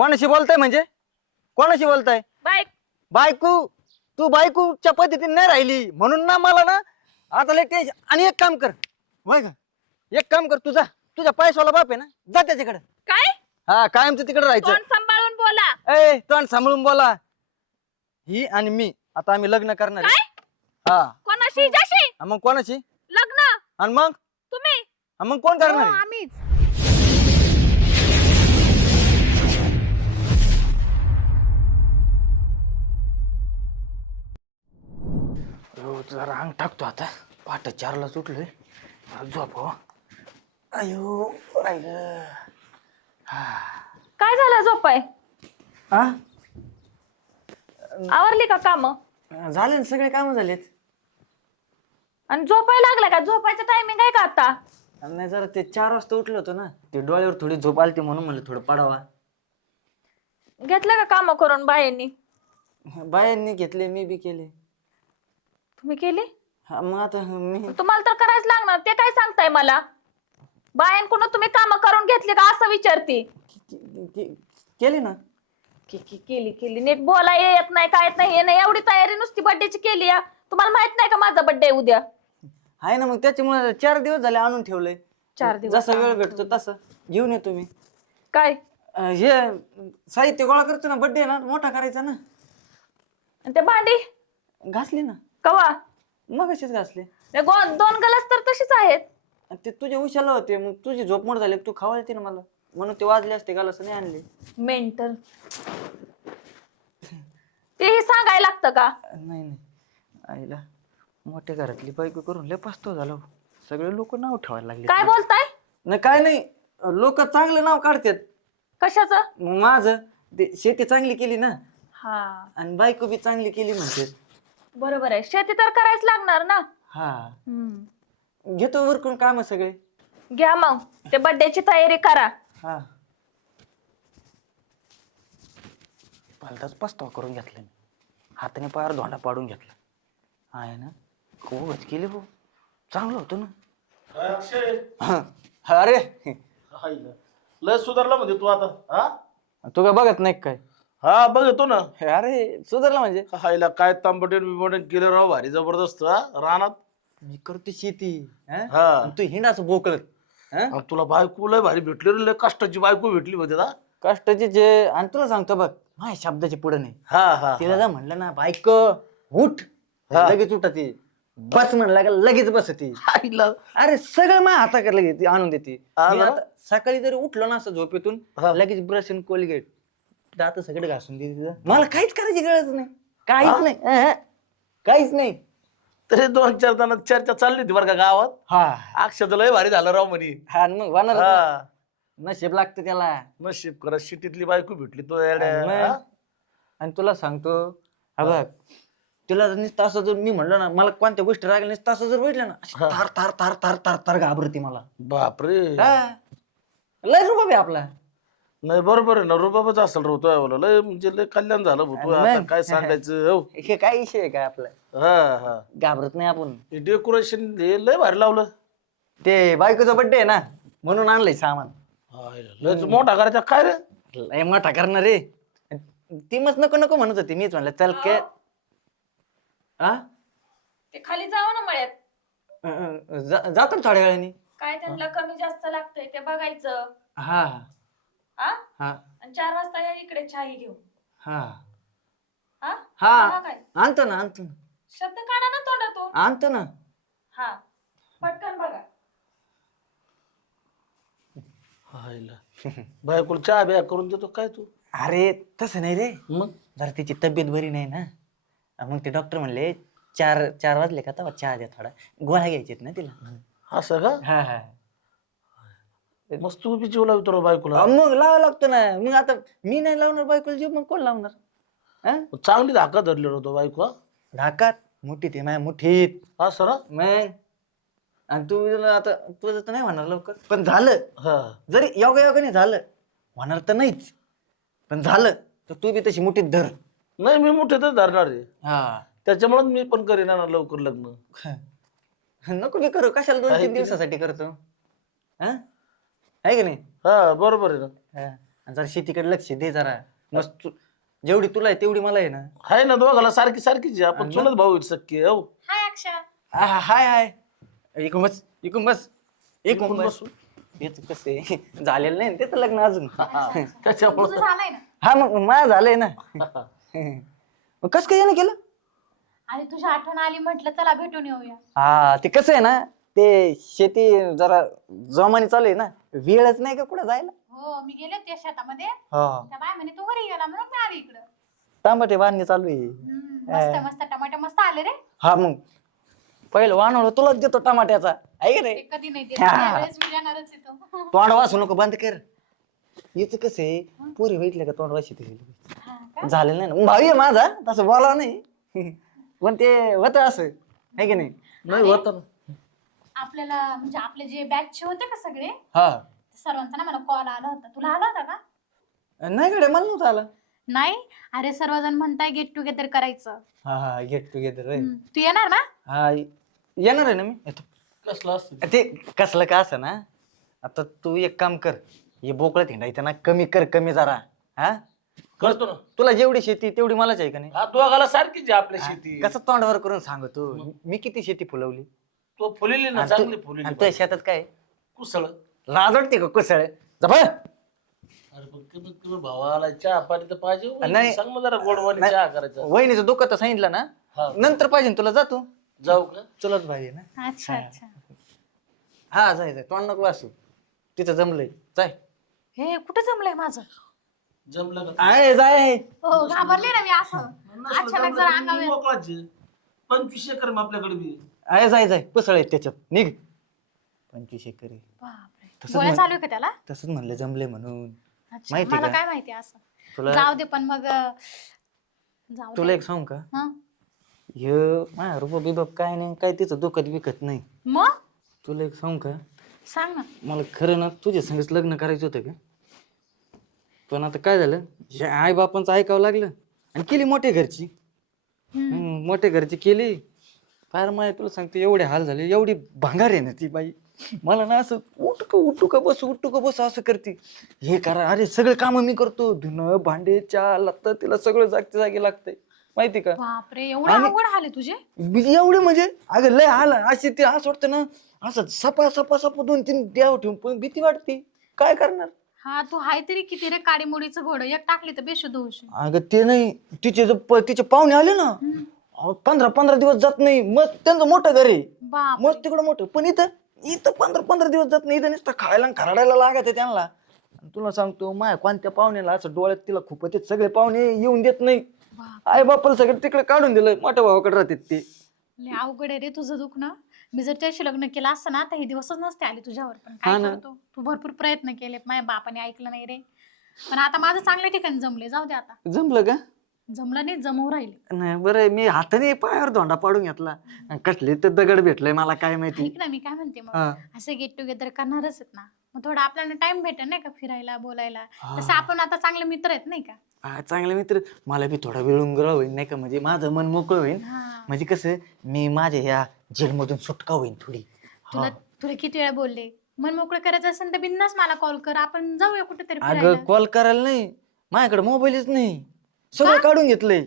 कोणाशी बोलताय म्हणजे? कोणाशी बोलताय? बाईक. बायको? तू बायकोच्या पद्धतीने नाही राहिली म्हणून ना मला ना आता लय टेन्शन. आणि एक काम कर, होय का, एक काम कर, तुझ्या पैशावाला बाप आहे ना, जा त्याच्याकडे. काय? हा, कायमचं तिकडे राहायचं. तोंड सांभाळून बोला. ए, तोंड सांभाळून बोला. ही आणि मी आता आम्ही लग्न करणार आहे. काय? हा. कोणाशी? जाशी? मग कोणाशी? लग्न? आणि मग तुम्ही? मग कोण करणार आहे? आम्हीच. जरा अंग टाकतो आता. पहाटे 4ला सुटलोय. झोप हो. अयो राहिलं. काय झालं झोपाय? हा, आवरली का काम? झाले ना, सगळे काम झालेत. आणि झोपाय लागला का? झोपायचं टायमिंग आहे का आता? नाही, जरा ते 4 वाजता उठलो होतो ना, ते डोळ्यावर थोडी झोप आलती म्हणून म्हणलं थोडं पडावा. घेतलं का काम करून बायांनी? बायांनी घेतले, मी बी केले. तुम्ही केली? हा, मग आता मी तुम्हाला तर करायच लागणार. ते काय सांगताय मला? बायांकडून तुम्ही काम करून घेतली का असं विचारते? केले ना. केली नीट बोलायला येत नाही, काय येत नाही, हे नाही. एवढी तयारी नुसती बर्थडेची केली या. तुम्हाला माहित नाही का माझा बर्थडे उद्या? आहे ना, मग त्याच्यामुळे 4 दिवस झाले आणून ठेवलंय. 4 दिवस जसा वेळ भेटतो तसं घेऊन येतो मी. काय? हे साहित्य गोळा करतो ना, बर्थडे ना मोठा करायचा ना. आणि ते भांडी घासली ना. कवा? मग असेच घासले. ते 2 गलास तर तशीच आहेत. ते तुझ्या उशाला होते, मग तुझी झोपमोड झाली, तू खावायची ना मला, म्हणून ते वाजले असते, गालास नाही आणले. मेंटल. तेही सांगायला लागतं का? नाही, आईला मोठ्या घरातली बायको करून लय पस्ताव झाला. सगळे लोक नाव ठेवायला लागले. काय बोलताय? नाही, काय नाही, लोक चांगलं नाव काढतात. कशाचं? माझं ते शेती चांगली केली ना, हा, आणि बायको बी चांगली केली म्हणते. बरोबर आहे. शेती तर करायच लागणार ना. हा, घेतो वरकून काम सगळे. घ्या मग, ते बर्थडेची तयारी करा. हा, भलताच पस्ताव करून घेतला मी. हाताने पायावर धोंडा पाडून घेतला. आहे ना, खूपच केली भाऊ, चांगलं होतं ना. अक्षय, अरे लय सुधारला म्हणजे तू आता. हा, तू काय बघत नाही काय? हा बघतो ना. अरे सुधारला म्हणजे हायला काय तांबटेन बिंबटेन केलं राव, भारी जबरदस्त. हा, रानात मी करते शेती. हा. आणि तू हिंड असं बोकळत. आणि तुला बायको लय भारी भेटली रे, लय कष्टाची बायको भेटली म्हणजे ना. कष्टाचे जे, आणि तुला सांगतो बघ, माझ्या शब्दाचे पुढे नाही. हा हा तिला जर म्हणलं ना बायको उठ, हा. लगेच उठती. बस म्हणलं का लगेच बसती. हायला. अरे सगळं माझ्या हाताकडे लगेच ती आणून देते. हा मी ना? आता सकाळी जरी उठलो ना असं झोपेतून, हा. लगेच ब्रश आणि कोलगेट दात सगळे घासून देते तिला. मला काहीच करायची गरज नाही, काहीच नाही. काहीच नाही. तरी 2-4 जण चर्चा चालली होती बरं का गावात. हा अक्षय लय भारी झालं राव म्हणे. हा, मग होणार हा, नशीब लागतं त्याला. नशीब करा शिटीतली बायको भेटली तो आणि येड्या. मग- हा? आणि तुला सांगतो, हा बघ, तुला नुसतं असं जर मी म्हणलं ना, मला कोणत्या गोष्टी रागल्या नुसतं असं जर भेटलं ना, अशी तार तार तार तार तार तार घाबरते मला. बापरे. हा, लय रुबाब आहे आपला. नाही बरोबर आहे ना, रुबाबच असेल राव. लय म्हणजे लय कल्याण झालं भाऊ. तू आणि आता मग? काय सांगायचं. हो. हे काय विषय आहे काय आपला? हा हा, घाबरत नाही आपण. डेकोरेशन हे लय भारी लावलं. ते बायकोचा बर्थडे आहे ना, म्हणून आणलंय सामान. लय मोठा करायचा काय रे. लय मोठा करणार रे. ती मग नको नको म्हणत होती, मीच म्हणलं चल के. हा, ते खाली जावं ना मळ्यात. जातो ना थोड्या वेळाने. काय त्यांना कमी जास्त लागतंय ते बघायचं. हा हा, हा आणि 4 वाजता या इकडे चाही घेऊन. हा हा हा, हा, काय आणतो ना आणतो ना शब्द काढा ना तोंडातून. आणतो ना. हा, पटकन बघा. बायकोला चहा बिया करून देतो काय तू. अरे तसं नाही रे, मग जरा तिची तब्येत बरी नाही ना, मग ते डॉक्टर म्हणले 4 वाजले का तेव्हा चहा द्या, थोडा गोळ्या घ्यायच्यात ना तिला. असं का. हा हा, मस्त तू बी जीव लावतो राव बायकोला. मग लावा लागतो ना. मग आता मी नाही लावणार बायकोला जीव, मग कोण लावणार? चांगली धाका धरली होतो बायको. हा? धाकात मुठीत आहे माझ्या मुठीत. असं ना. मग आणि तू आता तुझं तर नाही होणार लवकर, पण झालं. हा, जरी योगायोगाने झालं, होणार तर नाहीच, पण झालं तर तू बी तशी मुठीत धर. नाही मी मोठे तर धरणार आहे. हा, त्याच्यामुळे मी पण करीन ना लवकर लग्न. नको मी करू, कशाला 2-3 दिवसासाठी करतो? हा, आहे की नाही? हा बरोबर आहे ना. हा. आणि जरा शेतीकडे लक्ष दे जरा. मस्त जेवढी तुला आहे तेवढी मला आहे ना. आहे ना दोघाला सारखी सारखीच आहे. आपण आणि चुलत भाऊ आहेत सख्खे हो. हाय अक्षा. हाय हाय. इकून बस इकून बस इकून इकडून बस. बसू. तेच कसं आहे झालेलं नाही ना त्याचं लग्न अजून. त्याच्यामुळे झालंय ना. हा मग माझं झालंय ना. मग कसं काय यानं केलं? आणि तुझी आठवण आली म्हटलं चला भेटून येऊया. हा ते कसं आहे ना ते शेती जरा जोमाने चालू आहे ना, वेळच नाही का कुठं जायला. हो मी गेले त्या शेतामध्ये, हा त्या बाय म्हणे तू घरी गेला म्हणून मी आली इकडं. टमाटे बांधणी चालू आहे. मस्त मस्त टमाटे मस्त आले रे. हा मग पहिलं वानवलं तुलाच देतो टमाट्याचा आहे का ते नाही. कधी नाही देत, हा. त्यावेळेस मी देणारच येतो. तोंड वाचू नको बंद कर. याच कसं आहे पुरी भेटले का तोंड वाशी हा का? झालेलं नाही ना. भावी आहे माझा तसं बोलावं नाही पण ते होत असं आहे की नाही. नाही होत ना. आपल्याला म्हणजे आपले जे बॅचचे होते का सगळे हा सर्वांचा ना मला कॉल आला होता. तुला आला होता का? नाही कडे मला नव्हतं आलं. नाही अरे सर्वजण म्हणताय गेट टुगेदर करायचं. हा हा गेट टुगेदर तू येणार ना? हा येणार आहे ना मी येतो. कसलं असतं ते कसलं का असं ना. आता तू एक काम कर, हे बोकळत हिंडायचं ना कमी कर, कमी जरा. हा करतो ना. तुला जेवढी शेती तेवढी मलाच आहे का नाही. हा दोघाला सारखीच आहे आपल्या शेती. कसं तोंडावर करून सांगतो मी किती शेती फुलवली. तो फुलेली ना आणि तू- चांगली आणि फुलेली तुझ्या शेतात काय कुसळ. लाज वाटते का कुसळ जबा. अरे पण कमीत कमी भावाला चहा पाणी तर पाहिजे हो. नाही. सांग ना जरा गोडवाणी नाही. चहा करायचा. वहिनीचं दुःख तर सांगितलं ना, हा. नंतर पाहिजे ना तुला जातो. जाऊ का? चलत भाई ना. अच्छा अच्छा. हा जाय जाय तोंड नको वासू. तिथं जमलंय जाय. हे कुठे जमलंय माझं? जमलं का? आहे जाय. हो घाबरले ना मी असं. नसलं अचानक जमलं जरा तर अंगावर- मी मोकळाच आहे. 25 एकर मग आपल्याकडे बी. आहे जाय जाय पुसळ आहे त्याच्यात निघ. 25 एकर आहे. बापरे. तसंच गोळ्या म्हण- चालू आहे का त्याला? तसंच म्हणलं जमले म्हणून. अच्छा, माहिती मला का? काय माहिती असं. तुला जाऊ दे पण मग जाऊ तुला दे. एक सांगू का, हं? हे माझ्या रुबाब बिबाब काय नाही, काय तिचं दुखत विकत नाही. मग तुला एक सांगू का, सांग ना. मला खरं ना तुझ्या संगच लग्न करायचं होतं का, पण आता काय झालं, आई बापांचं ऐकावं लागलं आणि केली मोठ्या घरची. मोठ्या घरची केली. फार माय तुला सांगते एवढे हाल झाले, एवढी भांगार आहे ना ती बाई. मला ना असं उठू का बस असं करते. हे करा, अरे सगळे काम मी करतो, धुणं भांडे चहा लागतं तिला, सगळं जागच्या जागी लागतंय माहिती का. बापरे एवढं आणि- अवघड आले तुझे. एवढे म्हणजे अगं लय हाल अशी ते असं वाटतं ना, असं सपा 2-3 द्याव ठेवून पण भीती वाटते. काय करणार. हा तू हाय तरी किती रे काडीमोडीचं घोडं, एक टाकली तर बेशुद्ध होशील. अगं ते नाही, तिचे पाहुणे आले ना, 15 दिवस जात नाही. मग त्यांचं मोठं घर आहे, बाप मग तिकडं मोठं, पण इथं 15 दिवस जात नाही. इथं नुसतं खायला आणि खरडायला लागत आहे त्यांना. आणि तुला सांगतो माया कोणत्या पाहुण्याला असं डोळ्यात तिला खूप ते सगळे पाहुणे येऊन देत नाही. आई बापाला सगळं तिकडे काढून दिलं, मोठ्या भावाकडे राहतात ते. लय अवघड आहे रे तुझं दुखणं. मी जर त्याशी लग्न केलं असतं ना तर हे दिवसच नसते आले तुझ्यावर. पण हा काय ना. करतो, तू भरपूर प्रयत्न केले, माझ्या बापाने ऐकलं नाही रे. पण आता माझं चांगल्या ठिकाणी जमले, जाऊ दे आता. जमलं का. जमलं नाही, जमवू राहिले. नाही बरं, मी हाताने पायावर धोंडा पाडून घेतला. कसले तर दगड भेटले मला काय माहिती. ऐक ना मी काय म्हणते, मग हा. असे गेट टुगेदर करणारच आहेत ना, मग थोडा आपल्याला टाइम भेटेल नाही का फिरायला बोलायला. हा. तसं आपण आता चांगले मित्र आहेत नाही का. हा, चांगले मित्र. मला बी थोडा वेळ उंगरा होईल नाही का, म्हणजे माझं मन मोकळं होईल. हा. म्हणजे कसं मी माझ्या ह्या जेलमधून सुटका होईल थोडी. तुला तुला किती वेळा बोलले, मन मोकळं करायचं असेल तर बिंदास मला कॉल कर, आपण जाऊया कुठेतरी अगं फिरायला. कॉल करायला नाही, माझ्याकडे मोबाईलच नाही, सगळं काढून घेतलंय.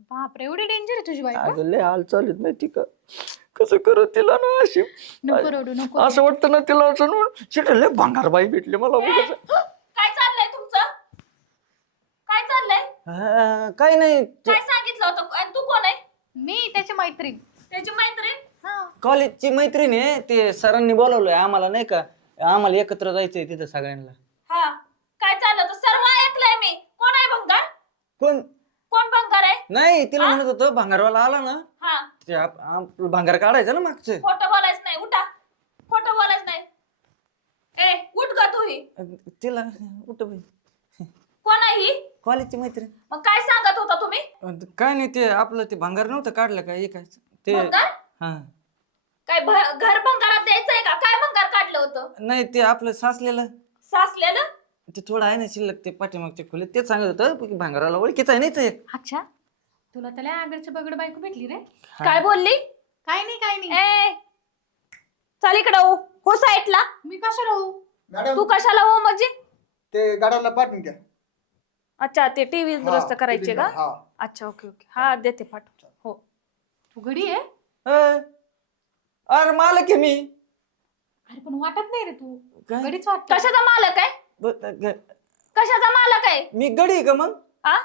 बापरे एवढी डेंजर आहे तुझी बायको. अगं लय हाल चालत माहिती का, कसं करत तिला ना अशी. नको रडू नको. असं वाटतं ना तिला असं लय भांगार बाई भेटली मला उगाच. काय चाललंय तुमचं, काय चाललंय? काय नाही, काय सांगितलं होतं, आणि तू कोण आहे? मी त्याची मैत्रीण. त्याची मैत्रीण? हा. कॉलेजची मैत्रीण आहे. ते सरांनी बोलवलंय आम्हाला नाही का, आम्हाला एकत्र जायचंय तिथं सगळ्यांना. हा काय चाललं होतं, सर्व ऐकलंय मी. कोण आहे भंगार? कोण कोण भंगार आहे? नाही, तिला म्हणत होतं भांगारवाला आला ना, हा ते भांगार काढायचं ना मागचं. खोटं बोलायचं नाही, उठा. खोटं बोलायचं नाही. ए उठ ग तू ही. तिला कुठं बाई, कोण आहे ही? कॉलेजची मैत्रीण. मग काय सांगत होता तुम्ही? काय नाही, ते आपलं ते भांगार नव्हतं काढलं काय एकाच ते. भंगार? हा काय घर भंगारात द्यायचंय का? काय भंगार काढलं होतं? नाही, ते आपलं साचलेलं सासलेलं? ते थोडं आहे ना शिल्लक, ते पाठीमागच्या खोलीत. तेच सांगत होतं की भांगाराला ओळखीचं आहे नाही ते. अच्छा, तुला त्याला आगरची बगड बायको भेटली रे. काय बोलली? काय नाही. ए चल इकडे हो साईडला. मी कशाला हो? मॅडम तू कशाला हो म्हणजे? ते गाड्याला पाठवून द्या. अच्छा ते टीव्ही हा, दुरुस्त करायचे TV का? हा. अच्छा ओके ओके हा देते पाठवून. हो तू घडी आहे. ए, अरे मालक आहे मी. अरे पण वाटत नाही रे तू काय? घडीच वाटत. कशाचा मालक आहे? कशाचा मालक आहे? मी गडी आहे का मग? आ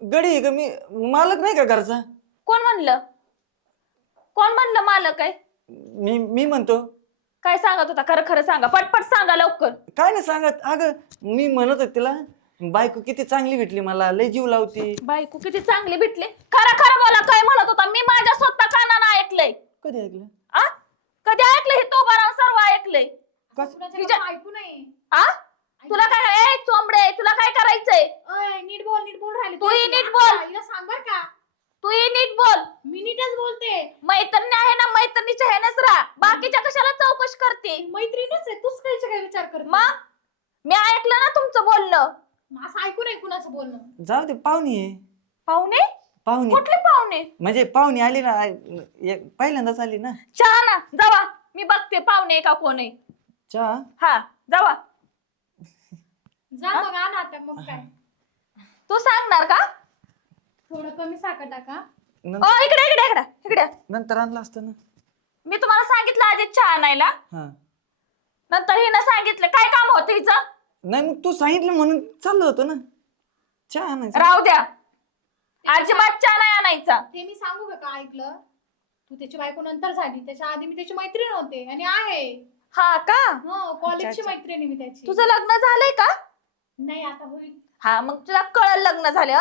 गडी आहे का मी? मालक नाही का घरचा? कोण म्हणलं? कोण म्हणलं मालक आहे? मी म्हणतो. काय सांगत होता? खरं खरं सांगा, पटपट सांगा लवकर. काय नाही सांगत. अगं मी म्हणत होते तिला बायको किती चांगली भेटली मला, लय जीव लावती. बायको किती चांगली भेटली. खरं खरं बोला, काय म्हणत होता? मी माझ्या स्वतः कानानं ऐकलंय. कधी ऐकलं? आ कधी ऐकलं? हे तो बरा सर्व ऐकलंय. कुणाच्या ऐकू नये. आ तुला काय ए चोंबडे, तुला काय करायचंय? अय, नीट बोल राहिले. तूही नीट बोल. हिला सांग बर का. तूही नीट बोल. मी नीटच बोलते. मैत्रिणी आहे ना, मैत्रिणीच्या ह्यानेच राहा. बाकीच्या कशाला चौकशी करते? मैत्रीणच आहे. तूच काय विचार करते. मग मी ऐकलं ना तुमचं बोलणं. मग असं ऐकू नये कुणाचं बोलणं. जाऊ दे, पाहुणी आहे. पाहुणे? पाहुणी कुठले पाहुणे? म्हणजे पाहुणी आली ना, पहिल्यांदाच आली ना. चहा ना जावा, मी बघते पाहुणे का कोण आहे. चहा. हा जावा. जा मग आण आता. मग काय तू सांगणार का? थोडं कमी साखर टाका. ओ इकडे इकडे इकडे इकडे. नंतर आणलं असतं ना. मी तुम्हाला सांगितलं आधी चहा आणायला. हा नंतर हिनं सांगितलं. काय काम होतं हिचं? नाही मग तू सांगितलं म्हणून चाललो होतो ना. चहा आणायचा. राहू द्या, अजिबात चहा नाही आणायचा. ते मी सांगू का काय ऐकलं. तू त्याची बायको नंतर झाली. त्याच्या आधी मी त्याची मैत्रीण होते आणि आहे. हा का? हो कॉलेजची अच्छा. मैत्रीण आहे मी त्याची. तुझं लग्न झालंय का? नाही आता होईल. हा मग तुला कळलं लग्न झालं.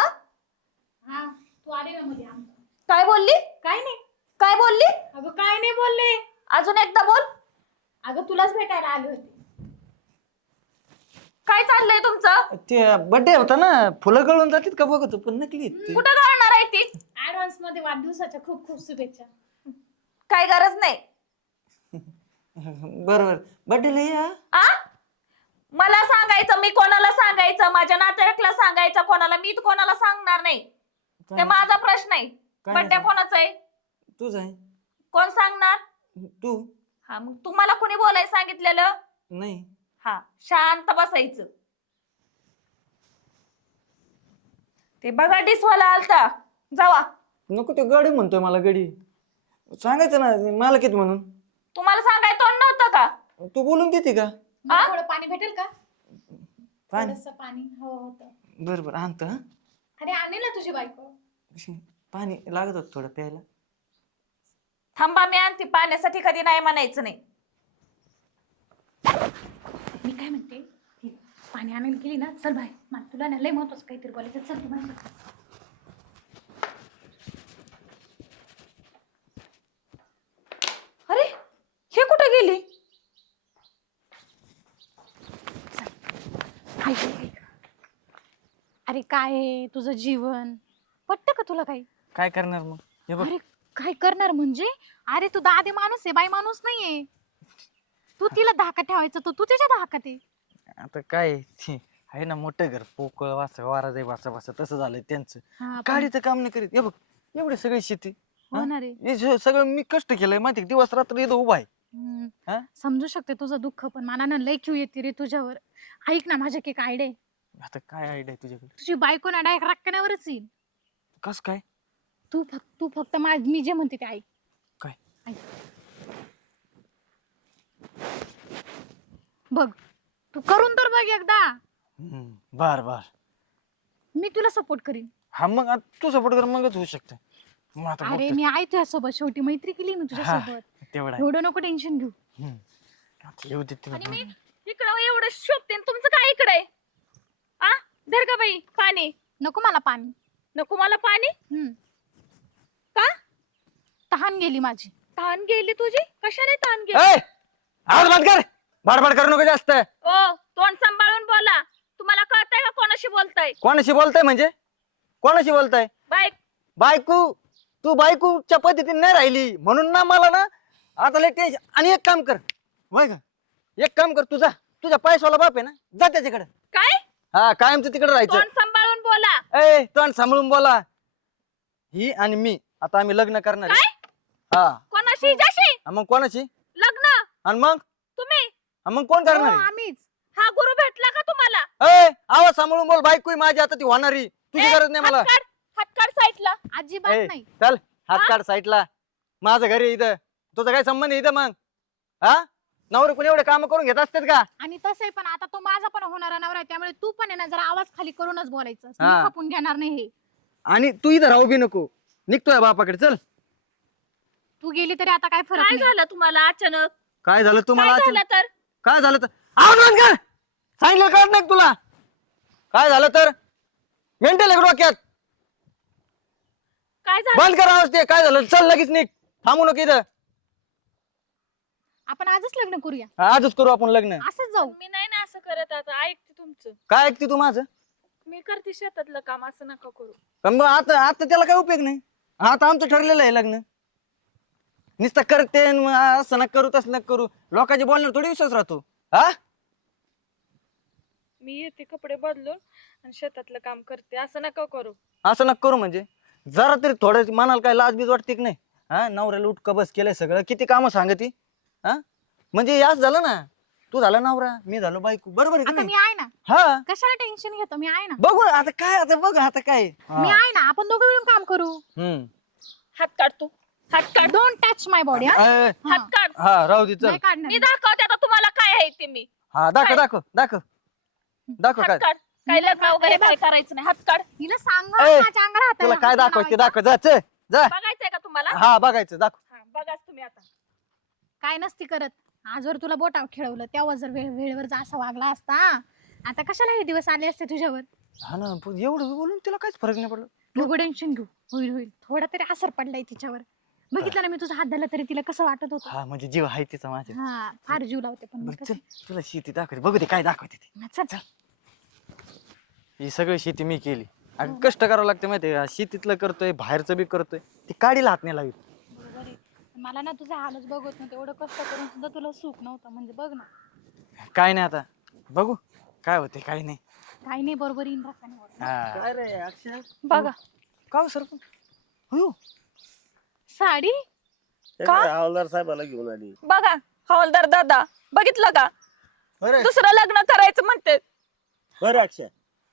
हा तू आले ना मध्ये आमचं. काय बोलली? काय नाही. काय बोलली? अगं काय नाही बोलले. अजून एकदा बोल. अगं तुलाच भेटायला आले होते. काय चाललंय तुमचं? ते बर्थडे होता ना, फुलं गळून जातील का बघतो, पण नकली आहेत ते. कुठं घालणार आहे ती? ऍडव्हान्स मध्ये वाढदिवसाच्या खूप खूप शुभेच्छा. काय गरज नाही. बरोबर बर्थडेला या. आ मला सांगायचं, मी कोणाला सांगायचं? माझ्या नातेवाईकाला सांगायचं कोणाला? मी कोणाला सांगणार नाही. ते माझा प्रश्न आहे. काय बड्डे नाही कोणाचा आहे? तूच आहे. कोण सांगणार? तू. हा मग तुम्हाला कोणी बोलायला सांगितलेलं? नाही. हा शांत बसायचं. ते बघा डिसवाला आलता, जावा. नको, ते गडी म्हणतोय मला. गडी सांगायचं ना मला किती म्हणून. तुम्हाला सांगाय तोंड नव्हतं का? तू बोलून देते का? मला थोडं पाणी भेटेल का? पाणी. थोडंसं पाणी हो होतं. बरोबर आणतो. हा अरे आणेल ना तुझी बायको. पाणी लागत होत थोडं प्यायला. थांबा मी आणते. पाण्यासाठी कधी नाही म्हणायचं नाही. मी काय म्हणते ती पाणी आणायला गेली ना. चल बाय, मला तुला ना लय महत्वाचं काहीतरी बोलायचं. चल तू बाहेर. अरे हे कुठे गेली? ऐक ऐक. अरे काय आहे तुझं जीवन? पटतं का तुला काही? काय करणार मग? हे बघ, अरे काय करणार म्हणजे? अरे तू दादे माणूस आहे, बाई माणूस नाहीये. तू तिला धाकात ठेवायचं, तो तू त्याच्या धाकात आहे. आता काय ते आहे ना, मोठं घर, पोकळ वासा वारा जाई वासा वासा तसं झालंय त्यांचं. हा, गाडीचं काम नाही करीत. हे बघ एवढी सगळी शेती. होणार आहे. हे सगळं मी कष्ट केलंय माहिती, दिवस रात्र इथं उभा आहे. हा? समजू शकते तुझं दुःख, पण मला ना लय क्यू येते रे तुझ्यावर. ऐक ना, माझ्या एक आयडिया आहे. आता काय आयडिया तुझ्याकडे? तुझी बायको ना डायरेक्ट रक्कण्यावरच येईल. कस काय? तू फक्त मी जे म्हणते ते ऐक. काय? ऐक बघ, तू करून तर बघ एकदा. बर बर, मी तुला सपोर्ट करीन. हा मग आता तू सपोर्ट कर, मगच होऊ शकतं. मग आता अरे बघतो. मी आहे तुझ्यासोबत, शेवटी मैत्री केली मी तुझ्यासोबत. तेवढं आहे. एवढं नको टेन्शन घेऊ. आता येऊ दे ते. आणि मी इकडं एवढं शोधते, तुमचं काय इकडे आहे? आ धर का बाई पाणी. नको मला पाणी. नको मला पाणी. का? तहान गेली माझी. तहान गेली तुझी? कशाने तहान गेली? ए, आवाज बंद कर. बाडबाड करू नको जास्त. ओ तोंड सांभाळून बोला. तुम्हाला कळतंय का कोणाशी बोलताय? कोणाशी बोलताय म्हणजे? कोणाशी बोलताय? बाईक बायको. तू बायकोच्या पद्धतीने नाही राहिली म्हणून ना मला ना आता लय टेन्शन. आणि एक काम कर, होय का, एक काम कर, तुझ्या पैशावाला बाप आहे ना, जा त्याच्याकडे. काय? हा कायमचं तिकडे राहायचं. तोंड सांभाळून बोला. ए तोंड सांभाळून बोला. ही आणि मी आता आम्ही लग्न करणार आहे. काय? हा कोणाशी? जाशी? मग कोणाची? लग्न? आणि मग तुम्ही? मग कोण करणार हो, आहे? आम्हीच. हा गुरु भेटला का तुम्हाला? आवाज सांभाळून बोल, बायको आहे माझी आता ती होणारी, तुझी ए, गरज नाही मला. हात काढ साईडला. अजिबात ए, नाही. चल हात काढ साईडला. माझं घर आहे इथं, तुझा काय संबंध आहे इथं मग? हा, नवरे कोणी एवढे काम करून घेत असतात का? आणि तसंही पण आता तो माझा पण होणारा नवरा आहे, त्यामुळे तू पण आहे ना जरा आवाज खाली करूनच बोलायचं. मी हा. खपून घेणार नाही हे. आणि तू इथं राहू बी नको, निघतोय बापाकडे. चल. तू गेली तरी आता काय फरक काय नाही. झालं तुम्हाला अचानक? काय झालं तुम्हाला? काय झालं तर? काय झालं तर आवाज बंद कर. सांगितलं कळत नाही का तुला? काय झालं तर मेंटल आहे डोक्यात. काय झालं? बंद कर आवाज. ते काय झालं? चल लगेच निघ, थांबू नको इथं. आपण आजच लग्न करूया, आजच करू आपण लग्न. असंच जाऊ. मी नाही ना असं करत. आता ऐकते तुमचं. काय ऐकते तू माझं? मी करते शेतातलं काम, असं नका करू. पण मग आता आता त्याला काय उपयोग नाही. आता आमचं ठरलेलं आहे लग्न. नुसतं करते न मग असं नका करू तसं नका करू. लोकांचे बोलण्यावर थोडी विश्वास राहतो. हा, मी येते कपडे बदलून आणि शेतातलं काम करते, असं नका करू. असं नका करू म्हणजे जरा तरी थोडं मनाला काय लाज बीज वाटते की नाही? हा, नवऱ्याला उठका बस केलंय सगळं, किती कामं सांगते. हा, म्हणजे याच झालं ना, तू झाला नवरा, मी झालो बायको, बरोबर आहे का आता नाही? मी आहे ना, हा, कशाला टेन्शन घेतो? मी आहे ना, बघू ना आता काय, आता बघ आता काय. हा. मी आहे ना, आपण दोघं मिळून काम करू. हम्म. हात काढ तू, हात काढ, डोंट टच माय बॉडी. हात काढ. हा राहू दे, चल. नाही काढणार. मी दाखवते आता तुम्हाला काय आहे ते. मी हा, दाखव दाखव दाखव दाखव हात काय काढ. काय लग्न वगैरे काय करायचं नाही. हात काढ. हिला सांगा ए, माझ्या अंगाला हात तुला काय लावायचा. दाखवायचं ते दाखव. जा चल, जा. बघायचंय का तुम्हाला? हा, बघायचं दाखव. हा, बघाच तुम्ही आता. काय नसती करत. आजवर तुला बोटावर खेळवलं, तेव्हा जर वेळेवर जर असा वागला असता, आता कशाला हे दिवस आले असते तुझ्यावर. हा ना, पण एवढं बोलून तिला काहीच फरक नाही पडला. नको टेन्शन घेऊ, होईल होईल. थोडा तरी असर पडलाय तिच्यावर. बघितलं ना मी तुझा हात धरला तरी तिला कसं वाटत होतं. हा, म्हणजे जीव आहे तिचा माझ्या. हा, फार जीव लावते पण मी बरं, चल कसं. तुला शेती दाखवते, बघू दे काय दाखवते ती. चल. ही सगळी शेती मी केली. अगं कष्ट करावं लागतं माहितीये का? शेतीतलं करतोय, बाहेरचं बी करतोय, ती काडीला हात नाही लावित. बरोबर आहे. मला ना तुझा हालच बघत नव्हतं, एवढं कष्ट करून सुद्धा तुला सुख नव्हतं. म्हणजे बघ ना, काय नाही आता बघू काय होते काय नाही. काही नाही, बरोबर येईन राखाने होत. हा. काय रे अक्षय? बघा. का सर? हो, साडी ते का? काय हवालदार साहेबाला घेऊन आली. बघा हवालदार दादा, बघितलं का? बरं दुसरं लग्न करायचं म्हणते. बरं अक्षय,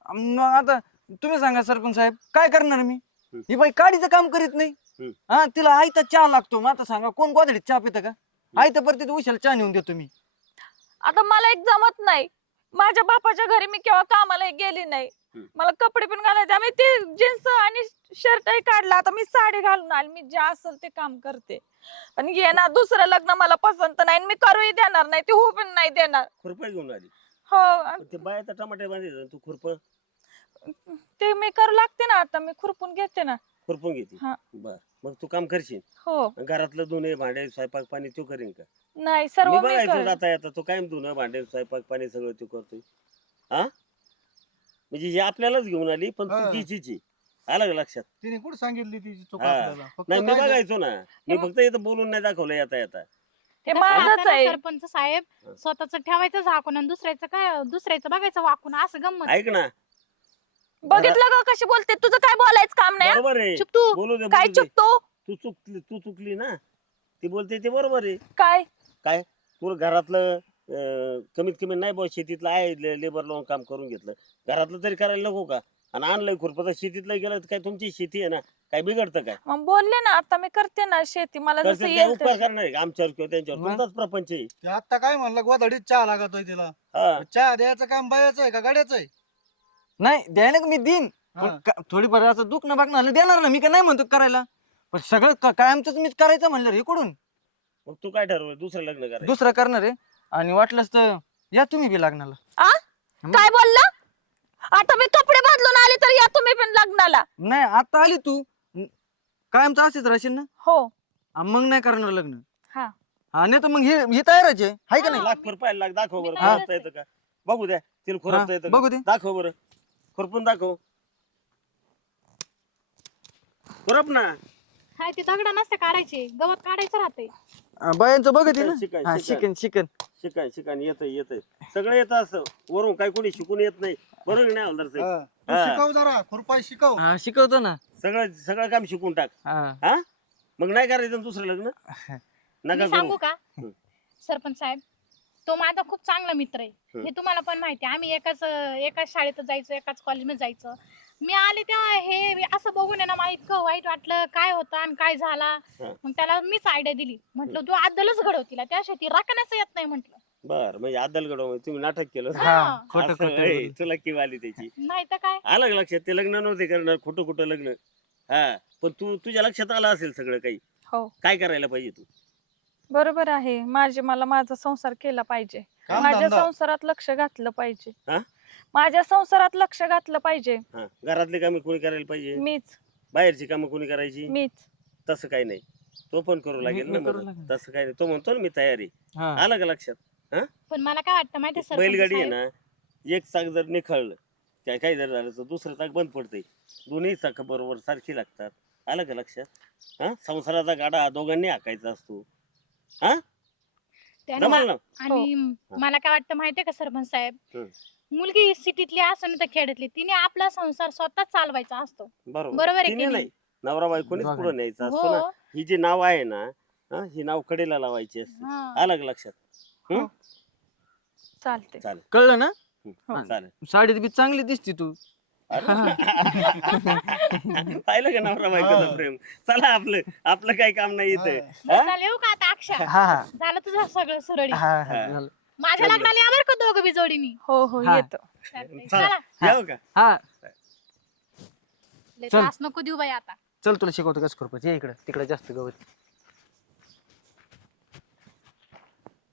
मग आता तुम्ही सांगा सरपंच साहेब, काय करणार मी? हम्म. ही बाई काडीचं काम करीत नाही. हम्म. हा, तिला आयता चहा लागतो. मग आता सांगा कोण गोधडीत चहा पितं का? आयता परत उशाला चहा नेऊन देतो मी. आता मला एक जमत नाही. माझ्या बापाच्या घरी मी केव्हा कामाला गेली नाही. हम्म. मला कपडे पण घालायचे. आम्ही ते जीन्स आणि शर्टही काढला. आता मी साडी घालून आली. मी जे असेल ते काम करते. पण ये ना, दुसरं लग्न मला पसंत नाही आणि मी करूही देणार नाही. ते होऊ पण नाही देणार. खुरपा घेऊन आली. हो, पण ते बायाचा टमाटे बांधले तू खुरप ते मी करू लागते ना. आता मी खुरपून घेते ना. खुरपून घेते. हा. बर, मग तू काम करशील. हो, घरातलं धुणे भांडे स्वयंपाक पाणी तू करीन का? नाही सर्व मी मी बघायचो करेन. जाता येता तू कायम धुणं भांडे स्वयंपाक पाणी सगळं तू करतोय. हा, म्हणजे हे आपल्यालाच घेऊन आली पण हा. तू तिचीची. आलं का लक्षात? तिने कुठं सांगितली तिची चूक हा. आपल्याला? फक्त नाही मी काय झालं? बघायचो ना. मी फक्त इथं बोलून नाही दाखवलं येता येता. हे तसं माझंच आता ना आहे. सरपंच साहेब, स्वतःच ठेवायचं झाकून आणि दुसऱ्याचं बघायचं वाकून, असं गंमत. ऐक ना, बघितलं का कशी बोलते? तुझं काय बोलायचं काम नाही. बरोबर आहे. चुप तू. बोलू दे काय बोलू दे. चुकतो? तू चुकली ना. ती बोलते ते बरोबर आहे. काय काय तुला घरातलं कमीत कमी नाही बा शेतीतलं आहे लेबर लावून काम करून घेतलं. घरातलं तरी करायला नको का? आणि आणलंय खुरपं शेतीतलं गेलं तर काय तुमची शेती आहे ना, काय बिघडतं काय? मग बोलले ना, आता मी करते ना शेती. मला जसं करतील काय येईल उपकार तसं. करणार आहे का आमच्यावर किंवा त्यांच्यावर? मग? तुमचाच प्रपंच आहे. ते आता काय म्हणलं गोधडीत चहा लागतोय तिला. हा. चहा द्यायचं काम बायाचं आहे का गाड्याचं आहे? नाही द्यायला का मी देईन, हा. पण थोडीफार असं दुःख न बघणार देणार ना. मी काय नाही म्हणतो करायला, पण सगळं कायमच मीच करायचं म्हणलं रे इकडून. मग तू काय ठरवलं दुसरं लग्न करायचं? दुसरं करणार आहे. आणि वाटलंच तर या तुम्ही बी लग्नाला. आ? काय बोलला? आता मी कपडे बदलून आले तर या तुम्ही पण लग्नाला. नाही आता आली तू, कायमच असेच राहशील ना. हो. मग नाही करणार लग्न. हा. हा, नाही तर मग हे तयारच आहे, हाय का नाही? लाख खुरपायला लाग दाखव बरं. मी खुरपता नाही येतं का? बघू द्या तिला खुरपता हा, येतं बघू का? दे. दाखव बरं. खुरपून दाखव. खुरप ना. हाय, ते दगड नसते काढायचे, गवत काढायचं राहते. बायांचं बघत ना. शिकन, हा, शिकन. शिकन शिकन. शिकाय येतंय सगळं येतं असं वरून. काय कोणी शिकून येत नाही. बरोबर नाही हवालदार साहेब? हा. तू हा. शिकव जरा, खुरपाय शिकव. हा, शिकवतो ना. सगळं काम शिकून टाक. हा. हा, मग नाही करायचं ना दुसरं लग्न. मी नका सांगू करू. का हं. सरपंच साहेब, तो माझा खूप चांगला मित्र आहे. हम्म. हे तुम्हाला पण माहिती आहे. आम्ही एकाच शाळेत जायचो, एकाच कॉलेजमध्ये जायचो. मी आले तेव्हा हे असं बघून आहे ना, मला इतकं वाईट वाटलं, काय होतं आणि काय झाला. हा. मग त्याला मीच आयडिया दिली, म्हटलं तू आदलच घडव तिला, त्याशिवाय ती राखण्याच येत नाही म्हटलं. बर म्हणजे आदलगड तुम्ही नाटक केलं हा. खोटं असं, खोटं ए, बोलून. तुला किंवा आली त्याची नाही तर काय. आलं का लक्षात ते लग्न नव्हते करणार खोटं खोटं लग्न. हा पण तुझ्या लक्षात आलं असेल सगळं काही. हो काय करायला पाहिजे तू. बरोबर आहे. मला माझा संसार केला पाहिजे. काम माझ्या धंदा. संसारात लक्ष घातलं पाहिजे. हा? माझ्या संसारात लक्ष घातलं पाहिजे. हा घरातली कामं कोणी करायला पाहिजे. मीच बाहेरची कामं कोणी करायची. मीच तसं काही नाही. तो पण करू लागेल ना मी करू मदत. लागेल. तसं काही नाही. तो म्हणतो ना मी तयारी. हा. आलं का लक्षात. पण मला काय वाटतं माहिती सरपंच बैलगाडी आहे साहेब? ना एक चाक जर निखळलं काय काही जर झालं तर दुसरं चाक बंद पडते. दोन्ही चाक बरोबर सारखी लागतात. आलं का लक्षात. हा संसाराचा गाडा दोघांनी हाकायचा असतो. हा त्याने जमाल ना. आणि मला काय वाटतं माहितीये का सरपंच साहेब, हम्म. मुलगी सिटीतली असो ना तर खेड्यातली, तिने आपला संसार स्वतः चालवायचा असतो. बरोबर आहे की तिने नाही? नाही नवरा बायकोनीच दोघांनी. पुढे न्यायचा असतो ना. हो. ही जी नाव आहे ना ही नाव कडेला लावायची असते. हा. आलं का लक्षात. हम्म? चालते. चालेल. कळलं ना? चालेल. साडीत बी चांगली दिसती तू. अरे. पाहिलं का नवरा बायकोचं प्रेम. चला आपलं काही काम नाही इथे. चालेल येऊ का आता अक्षा? हा हा झालं तुझं सगळं सुरळीत. हा हा. हा झालं. माझ्या लग्नाला या बरं का दोघं बी जोडीनी. हो हो हा. येतो. चालतंय. चला. चला येऊ का. हा लय चल. त्रास नको देऊ बाई आता. चल तुला शिकवतो कसं खुरपायचं. ये इकडं तिकडे जास्त गवत.